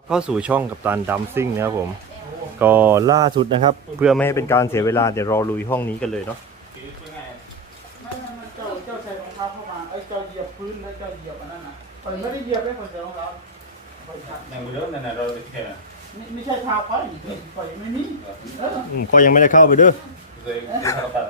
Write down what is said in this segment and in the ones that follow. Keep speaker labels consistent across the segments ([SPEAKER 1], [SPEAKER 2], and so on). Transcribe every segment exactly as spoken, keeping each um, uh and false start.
[SPEAKER 1] เข้าสู่ช่องกัปตันดัมซิ่งนะครับผมก็ล่าสุดนะครับเพื่อไม่ให้เป็นการเสียเวลาเดี๋ยวรอลุยห้องนี้กันเลยเนาะ
[SPEAKER 2] ไม่ไม่ไม่เจ้าเจ้าใส่รองเท้าเข้ามาไอ้เจ้าเหยียบพื้นแล้วเจ้าเหยียบอันนั้นนะผมไม่ได้เหยียบเลยผมใส่รองเท้าไปครับ
[SPEAKER 3] ในมือเดิมนั่นน่ะเราจะแค่
[SPEAKER 2] ไม่ไม่ใช่เท้าเขาอีกปล่อยไม่มีเออ
[SPEAKER 1] อืมก็ยังไม่ได้เข้าไปเด้อ
[SPEAKER 3] เคยเคยทำกัน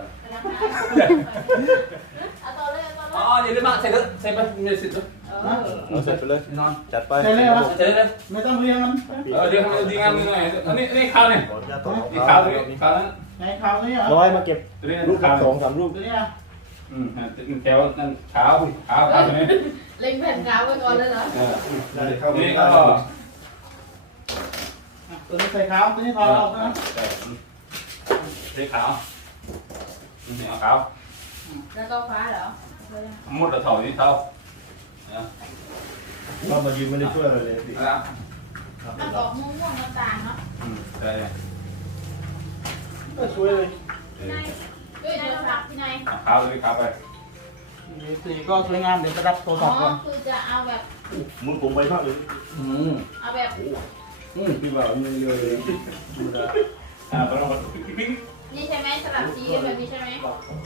[SPEAKER 4] เอาต่อเลยเอาต่อ
[SPEAKER 3] อ๋อ
[SPEAKER 4] เลย
[SPEAKER 3] เดี๋ยวมาใส่เลยใส่ไปมีสิทธิ์
[SPEAKER 2] นะ
[SPEAKER 1] เอาเสร็จไปเลย
[SPEAKER 3] นอน
[SPEAKER 1] จัดไป
[SPEAKER 2] ใส่เลยเหรอ
[SPEAKER 3] ใส่เลย
[SPEAKER 2] ไม่ต้องเรียงมัน
[SPEAKER 3] เออเดี๋ยวทำดีงามหน่อยอันนี้นี่ข้าวเนี่ย
[SPEAKER 1] ขออนุญาตต่อ
[SPEAKER 3] นี่ข้าวตรงนี้ข้าวนั้น
[SPEAKER 2] ไงขาวนี่เหรอ
[SPEAKER 1] ร้อยมาเก็บ
[SPEAKER 3] ตัวนี้
[SPEAKER 1] รูป
[SPEAKER 3] ข้าว
[SPEAKER 1] สองสามรูป
[SPEAKER 2] ตัวนี้นะ
[SPEAKER 3] อืมแถวนั่นขาวขาวขาวนี่
[SPEAKER 4] เล็งแผ่นกาวไว้ก่อนเลยเหรอ
[SPEAKER 3] เออ
[SPEAKER 1] ได้เข้า
[SPEAKER 3] นี่
[SPEAKER 1] มา
[SPEAKER 3] ก็
[SPEAKER 2] ตัวนี้ใส่ขาวตัวนี้ถอดออกนะ
[SPEAKER 3] ใช่สีขาวนี่เอาขาว
[SPEAKER 4] แล้วก็ฟ้าเหรอ
[SPEAKER 3] หมดละเท่านี้เท่านะ
[SPEAKER 1] เรามายืนไม่ได้ช่วยอะไรเลยสิ
[SPEAKER 3] นะ
[SPEAKER 4] เอาออกม่วงๆต่างๆเนาะ
[SPEAKER 3] อืมใช่
[SPEAKER 2] ก็ช่วยเลย
[SPEAKER 4] พี่นายด้วยโทรศัพท์พี่นาย
[SPEAKER 3] ขาวเลยขาวไป
[SPEAKER 2] สีก็สวยงามเดี๋ยวจะรับโทร
[SPEAKER 4] อ๋
[SPEAKER 2] ศั
[SPEAKER 4] อ
[SPEAKER 2] พท์ก่อน
[SPEAKER 4] คือจะเอาแบบ
[SPEAKER 1] มือผมไปมากเลย
[SPEAKER 3] อืม
[SPEAKER 4] เอาแบบ
[SPEAKER 3] อืมพี่บ่าวนี่เลยอ่าก็ลองมาปิ๊ง
[SPEAKER 4] นี่ใช่ไหมสลับสีกันแบบนี้ใช่ไหม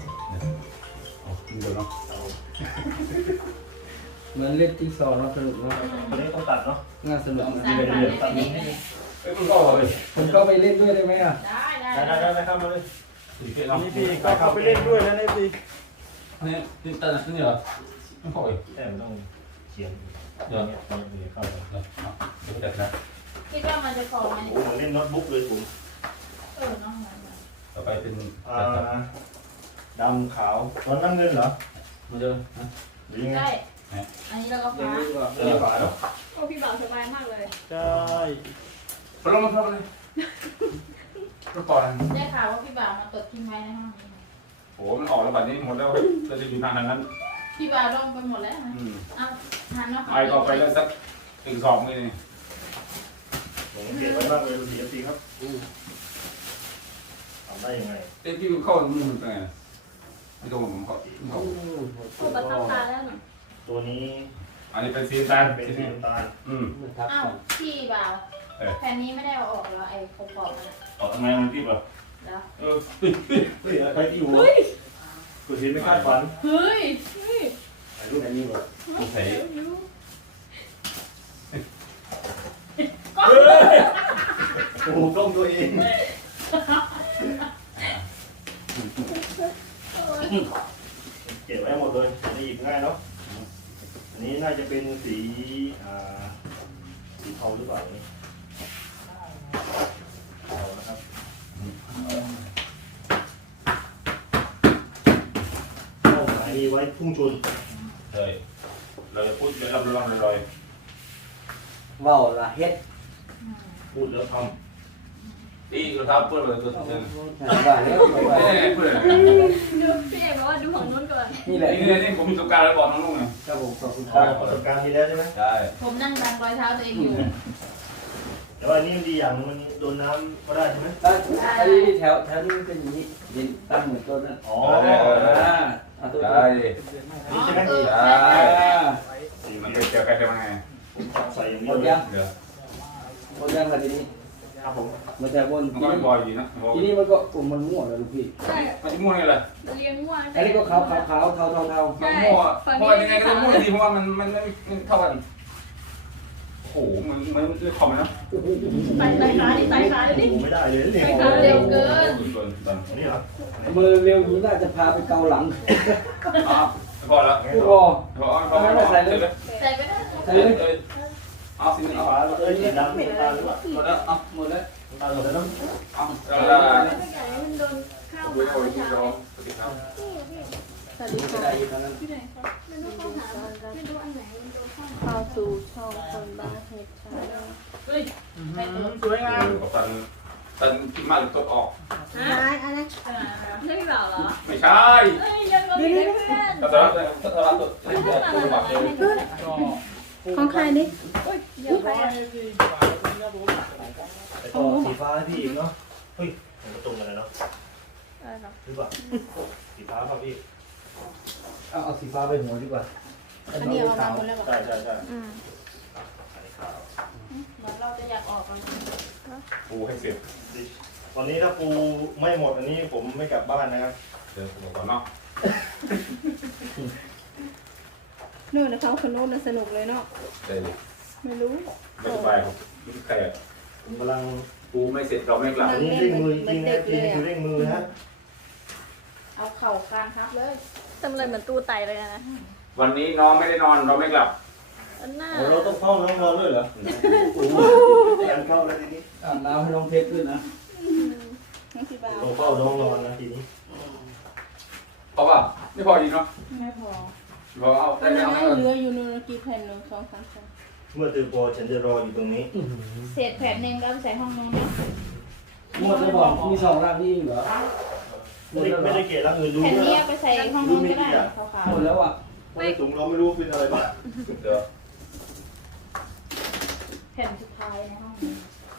[SPEAKER 3] ดูเนาะ
[SPEAKER 5] เหมือนเล่นจิ๊กซอว์เนาะสนุกเนาะ
[SPEAKER 1] ตอนนี้ต้องตัดเนาะ
[SPEAKER 5] น่าสนุกนะ
[SPEAKER 4] สามพันเลยพี่นาย
[SPEAKER 3] เอ้ยคุณก็เอาเลย
[SPEAKER 5] ผมเข้าไปเล่นด้วยได้ไหมอ่ะ
[SPEAKER 4] ได้ได้
[SPEAKER 1] ได้ได้ได้เข้ามาเลย
[SPEAKER 3] สี่เกล
[SPEAKER 1] นี่พี่ก็เข้าไปเล่นด้วยนะนี่พี่
[SPEAKER 3] นี่นี่ตานี่เหรอไม่พออีก
[SPEAKER 1] แต่ไม่ต้องเขียน
[SPEAKER 3] เดี๋ยว
[SPEAKER 1] เนี่ยตอนนี้เข้าไป
[SPEAKER 3] เดี๋ยวเดี๋ยวเดี๋ยวนะ
[SPEAKER 4] คิดว่ามันจะพอไหม
[SPEAKER 1] โอ้โหเล่นโน้ตบุ๊กเลยผม
[SPEAKER 4] เออน้องหน่อย
[SPEAKER 3] ต่อไปเป็น
[SPEAKER 1] อ่าดำขาวตอนน้ำเงินเหรอ
[SPEAKER 3] มาเจอนะ
[SPEAKER 1] หรือยังไง
[SPEAKER 4] ได้อันนี้แล้วก็
[SPEAKER 5] ยัง
[SPEAKER 4] ฟ้า
[SPEAKER 5] ไม่รู้ว่า
[SPEAKER 1] เออขวาเนาะ
[SPEAKER 4] โอ้พี่บ่าวสบายมากเลย
[SPEAKER 1] ใช่
[SPEAKER 3] พร้อมมาพร้อมเลยก็ก่อน
[SPEAKER 4] ได้ข่าวว่าพี่บ่าวมาตดทิ้งไว้ในห้องนี้
[SPEAKER 3] โอ้มันออกแล้วบัดนี้หมดแล้วจะจะอยู่ทางนั้น
[SPEAKER 4] พี่บ่าวลงไปหมดแล้วนะ
[SPEAKER 3] อืม
[SPEAKER 4] เอาหันมา
[SPEAKER 3] ไปก็ไปแล้วสักถึงสองเลยนี่
[SPEAKER 1] ผมเขียนไว้มากเลยดูดีจริงครับทำได้ยังไง
[SPEAKER 3] เอ้พี่เข้ามือเป็นไงไม่ตรงผมเขาเขา
[SPEAKER 4] โอ้ประทับตาแล้วหนู
[SPEAKER 1] ตัวนี้
[SPEAKER 3] อันนี้เป็นซีนตาล
[SPEAKER 1] เป็น
[SPEAKER 3] ซี
[SPEAKER 1] สี
[SPEAKER 3] น
[SPEAKER 1] น้ำตาล
[SPEAKER 3] อืม
[SPEAKER 5] มันทับ
[SPEAKER 4] อ้าว
[SPEAKER 5] กัน
[SPEAKER 4] พี่บ่าวแผ่นนี้ไม่ได้เอาออกแล้วไอ้ขอบๆมัน
[SPEAKER 3] ต่อทำไมมันตีป่ะ
[SPEAKER 4] แล้ว
[SPEAKER 3] เออ
[SPEAKER 1] เฮ้ยอะไรที่อยู่กูเห็นไม่คาดฝัน
[SPEAKER 4] เฮ้ยเฮ้ย
[SPEAKER 1] ถ่ายรูปอันนี้ก่อน
[SPEAKER 3] โอเค
[SPEAKER 1] โอ้โหกล้องตัวเองเก็บไว้หมดเลยอันนี้หยิบง่ายเนาะอันนี้น่าจะเป็นสีอ่าสีเทาหรือเปล่านี่เทานะครับเป้าหมายไว้พุ่งชน
[SPEAKER 3] เฮ้ยเราจะพูดเดี๋ยวเราลองลอย
[SPEAKER 5] เว้าวละเฮ็ด
[SPEAKER 1] พูดแล้วท
[SPEAKER 3] ตีกระทับเพื่อนเลยตัวเอง
[SPEAKER 5] บ้าแล้วไม่ไหว
[SPEAKER 3] นี่เพื่อน
[SPEAKER 4] ดูพี่เอกบอกว่าดูของนู้นก่อน
[SPEAKER 5] นี่แหละ
[SPEAKER 3] นี่นี่ผมมีประสบการณ์แล้วบอกน้องลุงไง
[SPEAKER 5] ครับผมขอบคุณ
[SPEAKER 1] ำ
[SPEAKER 5] ค
[SPEAKER 1] อ๋อ
[SPEAKER 5] รับ
[SPEAKER 1] ประสบการณ์ที่แล้วใช่ไหม
[SPEAKER 3] ใช่
[SPEAKER 4] ผมนั่งดันรอยเท้าตัวเองอยู่
[SPEAKER 1] แต่ว่าอันนี้มันดีอย่างมันโดนน้ำก็ได้ใช่ไหม
[SPEAKER 5] ตั้งอันนี้แถวแถวนี้เป็นอย่างนี้เห็นตั้งเหมือนต้นนั้น
[SPEAKER 1] อ๋อ
[SPEAKER 5] อ่าเอาตัว
[SPEAKER 3] ใช่
[SPEAKER 5] นี้
[SPEAKER 1] นี่ใช่ไหม
[SPEAKER 4] เออ
[SPEAKER 3] ใช่
[SPEAKER 5] อ่า
[SPEAKER 3] มันเป็นเกี่ยวกับยังไง
[SPEAKER 1] ผมใส่อย่าง
[SPEAKER 5] หม
[SPEAKER 1] นี้
[SPEAKER 5] ด
[SPEAKER 1] เลย
[SPEAKER 5] ยัง
[SPEAKER 3] เดี๋ยว
[SPEAKER 5] หมดยังละทีนี้
[SPEAKER 1] ครับผม
[SPEAKER 5] มันจะวน
[SPEAKER 3] มัน
[SPEAKER 5] ที
[SPEAKER 3] ก็
[SPEAKER 5] นี้
[SPEAKER 3] บอยอยู่นะ
[SPEAKER 5] ทีนี้มันก็กลุ่มมันมั่วแล้วลูกพี่
[SPEAKER 6] ใช่
[SPEAKER 3] มันจะมั่วไงล่ะ
[SPEAKER 6] มันเลี้ยงมั่ว
[SPEAKER 5] อันนี้ก็ขาวขาวขาวเทาเทาเทา
[SPEAKER 3] มันมั่วมั่วยังไงก็ต้องมั่วดีเพราะว่ามันมันไม่เท่ากันโอ้โหมันมันเรื่องคอมนะ
[SPEAKER 6] ใส่ใส่ขาดิใส่ขาดิ
[SPEAKER 1] โอ้ไม่ได้เลยเนี่ย
[SPEAKER 4] เร็วเกิน
[SPEAKER 3] เกินตอน
[SPEAKER 1] อันนี้เหรอ
[SPEAKER 5] มือเร็วนี้น่าจะพาไปเกาหลัง
[SPEAKER 3] อ่ะพอแล้ว
[SPEAKER 5] ผู้บอ
[SPEAKER 3] พอพอพอใส่เลย
[SPEAKER 4] ใส่ไปได้
[SPEAKER 5] ใส่
[SPEAKER 3] เอ้
[SPEAKER 5] เลย
[SPEAKER 3] ยเอาสิ
[SPEAKER 1] สี
[SPEAKER 3] เอา
[SPEAKER 1] ฟ้าเอ้ยสีดำสีน้ำตาลหรือเปล่า
[SPEAKER 3] หมดแล้วเอา
[SPEAKER 5] หมดแล้ว
[SPEAKER 1] น้ำตาลหมดแล้วเนาะ
[SPEAKER 3] เอา
[SPEAKER 6] ไม่
[SPEAKER 3] แล้ว
[SPEAKER 6] ใส่มันโดนข้าว
[SPEAKER 3] ดู
[SPEAKER 6] หมา
[SPEAKER 3] เอา
[SPEAKER 6] เมื่อ
[SPEAKER 3] ดู
[SPEAKER 6] เช้า
[SPEAKER 3] เอาสติครับ
[SPEAKER 6] สวัสดี
[SPEAKER 5] ไม่
[SPEAKER 6] ค่ะ
[SPEAKER 5] ได้อยู่ตอนนั้น
[SPEAKER 6] พี่ไหนครับไม่รู้ข้าวหาไม่รู้อันไหนมันโดนข้าว
[SPEAKER 7] เข้าสู่ช่องคนบ้าเห็ดชาแนล
[SPEAKER 4] เฮ้ยไปเติม
[SPEAKER 2] สวยงาม
[SPEAKER 3] กับตันตันกินมาหรือตดออก
[SPEAKER 6] ฮะอะไรใช่พี่บ่าวเหรอ
[SPEAKER 3] ไม่ใช่
[SPEAKER 6] เอ้ยยังก็มีเพื่อน
[SPEAKER 3] ตัดตลาดตัดตลาดตดตัดตลาดตดแบบเดิม
[SPEAKER 7] ของใครดิ
[SPEAKER 6] เยอะไป
[SPEAKER 2] ร้อย
[SPEAKER 6] อ่ะ
[SPEAKER 2] สี่แล้วผม
[SPEAKER 1] แล้วก็สีฟ้าให้พี่อีกเนาะเฮ้ยผมก็ตรงกันเลยเนาะ
[SPEAKER 7] อะไรหรอ
[SPEAKER 1] หรือเปล่าสีฟ้าป่ะพี่
[SPEAKER 5] เอาเอาสีฟ้าไปหัวดีกว่า
[SPEAKER 7] อันนี้เอามาหมดแล้วบอก
[SPEAKER 1] ใช่ใช่ใช่
[SPEAKER 7] อืม
[SPEAKER 1] อันนี้ขาว
[SPEAKER 4] เหมือนเราจะ
[SPEAKER 3] ปูให้เสร็จ
[SPEAKER 1] ตอนนี้ถ้าปูไม่หมดอันนี้ผมไม่กลับบ้านนะครับ
[SPEAKER 3] เดี๋ยวผมก่อนเนาะ
[SPEAKER 7] นู่นนะเขาคนนู้นน่ะสนุกเลยเนาะ
[SPEAKER 3] ได้เลย
[SPEAKER 7] ไม่รู้
[SPEAKER 3] ไม่สบายครับไม่ใครอ่ะ
[SPEAKER 1] ผมกำลัง
[SPEAKER 3] ปูไม่เสร็จเราไม่กลับ
[SPEAKER 1] อันนี้เร่งมือจริงๆนะทีนี้คือเร่งมือนะ
[SPEAKER 4] เอาเข่ากลางครับเลย
[SPEAKER 6] ทำอะไรเหมือนตู้ไตเลยนะ
[SPEAKER 3] วันนี้น้องไม่ได้นอนเราไม่กลับ
[SPEAKER 6] อันหน้า
[SPEAKER 5] เราต้องเข้าน้องนอนด้วยเหรอ
[SPEAKER 1] โอ้ยันเข้าแล้วทีนี้
[SPEAKER 5] อาบน้ำให้น้องเพชรด้วยนะ
[SPEAKER 7] น้องพี่บ่าว
[SPEAKER 1] ต้องเฝ้าน้องนอนนะทีนี้
[SPEAKER 3] เพราะว่าไม่พอดีเนาะ
[SPEAKER 7] ไม่พอ
[SPEAKER 3] เราเอา
[SPEAKER 7] ตอ
[SPEAKER 3] ได้
[SPEAKER 7] น
[SPEAKER 3] ไหม
[SPEAKER 7] นั้น
[SPEAKER 3] เอา
[SPEAKER 7] เหลืออยู่นู่นกี่แผ่นหนึ่งสองสามแผ่น
[SPEAKER 1] เมื่อเธอพอฉันจะรออยู่ตรงนี้
[SPEAKER 4] เศษแผ่นหนึ่งก็เอาไปใส่ห้องนู้นนะ
[SPEAKER 5] หมดแล้วบอกมีสองร่างนี่เหรอหม
[SPEAKER 1] ไม่
[SPEAKER 5] ด
[SPEAKER 1] ได้
[SPEAKER 5] แล้วเหร
[SPEAKER 1] ไม่
[SPEAKER 5] อ
[SPEAKER 1] ได้เกะรักเงินดู
[SPEAKER 4] แผ่น
[SPEAKER 1] นะ
[SPEAKER 4] นี้เอาไปใส่ห้องนู้นก็ได้ขาว
[SPEAKER 5] หมดแล้วอ่ะ
[SPEAKER 1] ไม่สูงเราไม่รู้เป็นอะไรบ้าง
[SPEAKER 3] เดี๋ยว
[SPEAKER 4] ๆแผ่นสุดท้ายในห้องนี้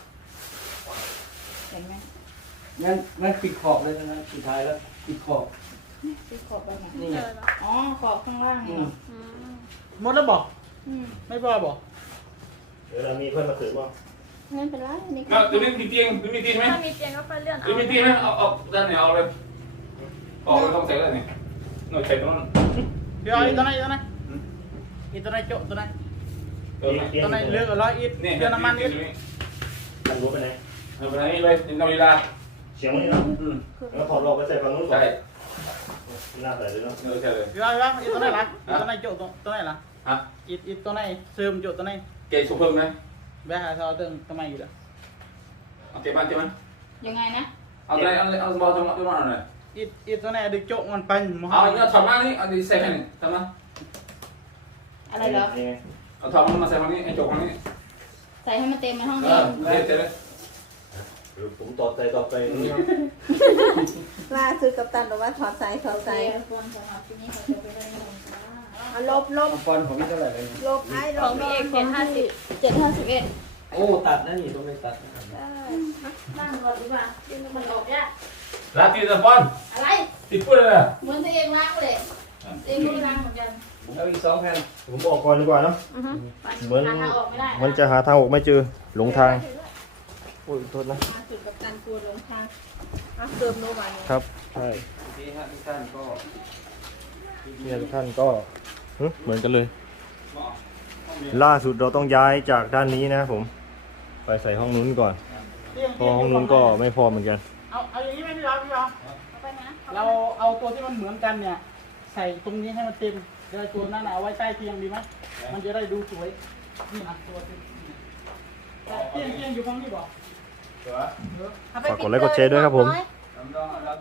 [SPEAKER 4] เห็นไหม
[SPEAKER 5] งั้นงั้นปิดขอบเลยนะสุดท้ายแล้วปิดขอบ
[SPEAKER 4] ที่ขอบไปไหน
[SPEAKER 5] นี่
[SPEAKER 6] เจ
[SPEAKER 5] ไง
[SPEAKER 6] อแล้ว
[SPEAKER 4] อ๋อขอบข้างล่าง
[SPEAKER 5] อื
[SPEAKER 4] นี่
[SPEAKER 5] ม
[SPEAKER 6] อืม
[SPEAKER 2] หมดแล้วบอก
[SPEAKER 4] อืม
[SPEAKER 2] ไม่พอบอก
[SPEAKER 1] เดี๋ยวเรามีเพื่อนมาเสริมบ้าง
[SPEAKER 7] ไม่เป็นไรนี่
[SPEAKER 3] เอาตัวนี้มีเตียงตัวนี้มีเตียงไหม
[SPEAKER 6] ถ้ามีเตียงก็ไปเลื่อนเอา
[SPEAKER 3] ตัวนี้มีเตียงไหมเอาเอาด้านไหนเอาเลยออกเลยต้องใส่เลยนี่หน่อยใส่ตรงนั้น
[SPEAKER 2] เดี๋ยวอีตัวไหนอีตัวไหนอีตัวไหนโจ๊ะตัวไหน
[SPEAKER 3] เออ
[SPEAKER 2] ตัวไหนเลือกเอาร้อยอี
[SPEAKER 3] นี่
[SPEAKER 2] เดี๋ยวน้ำมันอี
[SPEAKER 1] มันรู้ไปไหน
[SPEAKER 3] เอาไปไหนไปนอนเวลา
[SPEAKER 1] เสียงมันนี่เนาะ
[SPEAKER 3] อืม
[SPEAKER 1] แล้วถอดรอกไปใส่ฝั่งนู้นก่อน
[SPEAKER 3] ใช่
[SPEAKER 1] หน้าใส่เลยเนาะ
[SPEAKER 3] เออใช่เลย
[SPEAKER 2] เดี๋ยวเอาอีตัวไหนล่ะอีตัวไหนโจ๊ะตัวตัวไหนล่ะ
[SPEAKER 3] ฮะ
[SPEAKER 2] อีอีตัวไหนเสริมโจ๊ะตัวไหน
[SPEAKER 3] เกย์สุเพิ่มไหม
[SPEAKER 2] แบะหาเท่าเติมทำไมอยู่ล่ะ
[SPEAKER 3] เอาเจ็บบ้านเจ็บบ้าน
[SPEAKER 4] ยังไงนะ
[SPEAKER 3] เอาอะไรเอาเอาบอลจังหวะจังหวะหน่อย
[SPEAKER 2] อีอีตัวไหนดึกโจ๊ะมันเป็นม
[SPEAKER 3] เอาอันนี้ถอดมานี่เอาดีใส่ให้นี่ทำมา
[SPEAKER 4] อะไรเหรอ
[SPEAKER 1] นี่ไง
[SPEAKER 3] เอาถอดมันมาใส่ฝั่งนี้ไอ้จกฝั่งนี้
[SPEAKER 4] ใส่ให้มันเต็มในห้อง
[SPEAKER 3] เอ
[SPEAKER 4] นี้
[SPEAKER 3] อเจ็บเจ็บเลย
[SPEAKER 1] เดี๋ยวผมต่อใส่ต่อไปนี่
[SPEAKER 7] ล่าสุดกับตันบอกว่าถอดสายถอด
[SPEAKER 4] ใส่
[SPEAKER 7] สาย
[SPEAKER 4] คนสำหรับที่นี่เขาจะไปได้ยังไงจ้า
[SPEAKER 7] เอาลบลบ
[SPEAKER 5] เอาฟอนต์ของพี่เท่าไหร่เลย
[SPEAKER 7] ลบไอ้ล
[SPEAKER 6] ของ
[SPEAKER 7] บ
[SPEAKER 6] พี่เอกเจ็ดห้าสิบ
[SPEAKER 4] เจ็ดห้าสิบเอ็ด
[SPEAKER 5] โอ้ตัดนะนี่ต้องไม่ตัดนะ
[SPEAKER 4] นั่งรถดีกว่ามันออกยาก
[SPEAKER 3] ลาตีตะบอล
[SPEAKER 4] อะไร
[SPEAKER 3] ติดพูดเลย
[SPEAKER 4] เหมือนตัวเองล้างเลยเองก็ล้างเหมือนกัน
[SPEAKER 5] เอาอีกสองแผ่น
[SPEAKER 1] ผมบอกก่อนดีกว่าเนาะ
[SPEAKER 6] อือฮึ
[SPEAKER 1] เหมือน
[SPEAKER 4] หาทางออกไม่ได้
[SPEAKER 1] มันจะหาทางออกไม่เจอหลงทางโอ้ยโทษนะ
[SPEAKER 7] ล่าสุดกับตันกลัวหลงทางเอาเติมโนวัน
[SPEAKER 1] ครับใช่
[SPEAKER 5] ทีฮะทุกท่านก็
[SPEAKER 1] เนี่ยทุกท่านก็หึเหมือนกันเลย ล่าสุดเราต้องย้ายจากด้านนี้นะผม ไปใส่ห้องนู้นก่อนเพราะห้องนู้นก็ไม่พอเหมือนกัน
[SPEAKER 2] เอาเอาอย่างนี้ไหมพี่เราพี่เรา
[SPEAKER 4] เอาไปนะ
[SPEAKER 2] เราเอาตัวที่มันเหมือนกันเนี่ย ใส่ตรงนี้ให้มันเต็มเดี๋ยวตัวนั้นน่ะเอาไว้ใต้เตียงดีไหมมันจะได้ดูสวยนี่นะตัวเตียงเตียงเตียงอยู่ฝั่งนี้บอก
[SPEAKER 3] เดี๋ยว
[SPEAKER 2] เออ
[SPEAKER 1] ฝากกดไลค์กดแชร์ด้วยครับผม
[SPEAKER 3] น้ำดอง